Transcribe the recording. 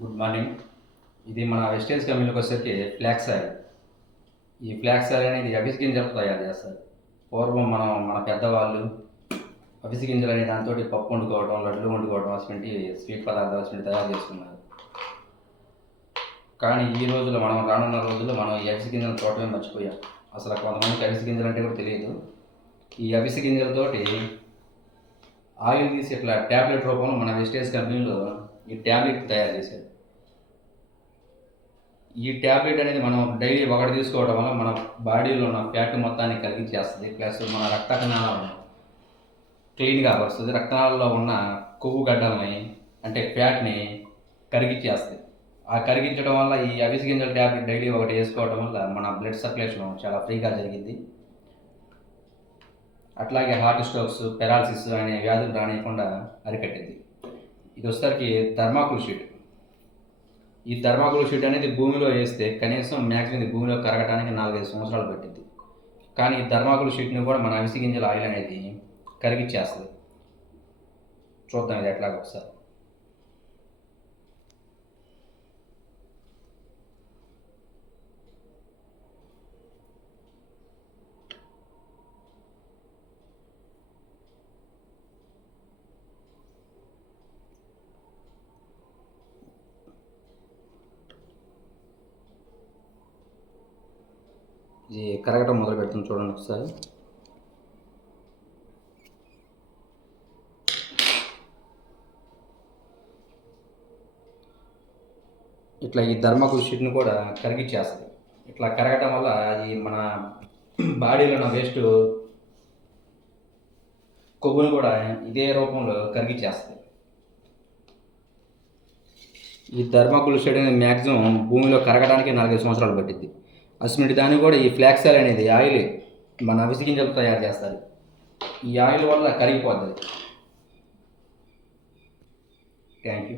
Good morning. ఇది మన wastage కంపెనీలోకి వచ్చేసరికి ఫ్లాక్స్ ఆయిల్. ఈ ఫ్లాక్స్ ఆయిల్ అనేది అవిసె గింజలతో తయారు చేస్తారు. పూర్వం మన పెద్దవాళ్ళు అవిసె గింజలు అనే దాంతో పప్పు వండుకోవడం, లడ్లు వండుకోవడం, అటువంటి స్వీట్ పదార్థాలు అటువంటి తయారు చేసుకున్నారు. కానీ ఈ రోజుల్లో రానున్న రోజుల్లో ఈ అవిసె గింజలను చూడటమే మర్చిపోయాం. అసలు కొంతమందికి అవిసె గింజలు అంటే కూడా తెలియదు. ఈ అవిసె గింజలతోటి ఆయిల్ తీసి ఇట్లా ట్యాబ్లెట్ రూపంలో మన వెస్టేజ్ కంపెనీలో ఈ ట్యాబ్లెట్ తయారు చేశారు. ఈ ట్యాబ్లెట్ అనేది మనం డైలీ ఒకటి తీసుకోవడం వల్ల మన బాడీలో ఉన్న ఫ్యాట్ మొత్తాన్ని కరిగించేస్తుంది. ప్లస్ మన రక్త కణాలను క్లీన్గా వస్తుంది. రక్తనాళాల్లో ఉన్న కొవ్వు గడ్డల్ని అంటే ఫ్యాట్ని కరిగించేస్తుంది. ఆ కరిగించడం వల్ల ఈ అవిసె గింజల ట్యాబ్లెట్ డైలీ ఒకటి వేసుకోవడం వల్ల మన బ్లడ్ సర్క్యులేషన్ చాలా ఫ్రీగా జరిగింది. అట్లాగే హార్ట్ స్ట్రోక్స్, పెరాలసిస్ అనే వ్యాధులు రానియకుండా అరికట్టింది. ఇది వచ్చేసరికి థర్మాకోల్ షీట్. ఈ థర్మాకోల్ షీట్ అనేది భూమిలో వేస్తే కనీసం మ్యాక్సిమం భూమిలో కరగడానికి 4-5 సంవత్సరాలు పట్టింది. కానీ ఈ థర్మాకోల్ షీట్ని కూడా మన అవిసె గింజల ఆయిల్ అనేది కరిగిచ్చేస్తుంది. చూద్దాం ఇది ఎట్లాగో ఒకసారి. ఇది కరగటం మొదలు పెడుతుంది, చూడండి ఒకసారి. ఇట్లా ఈ థర్మాకోల్ షీట్ని కూడా కరిగిచ్చేస్తుంది. ఇట్లా కరగటం వల్ల అది మన బాడీలో ఉన్న వేస్ట్ కొవ్వును కూడా ఇదే రూపంలో కరిగిచ్చేస్తుంది. ఈ థర్మాకోల్ షీట్ అనేది మ్యాక్సిమం భూమిలో కరగడానికి 4-5 సంవత్సరాలు పట్టింది. అసలు దాన్ని కూడా ఈ ఫ్లాక్స్ ఆయిల్ అనేది ఆయిల్ మన అవిసె గింజలతో తయారు చేస్తారు. ఈ ఆయిల్ వల్ల కరిగిపోతుంది. Thank you.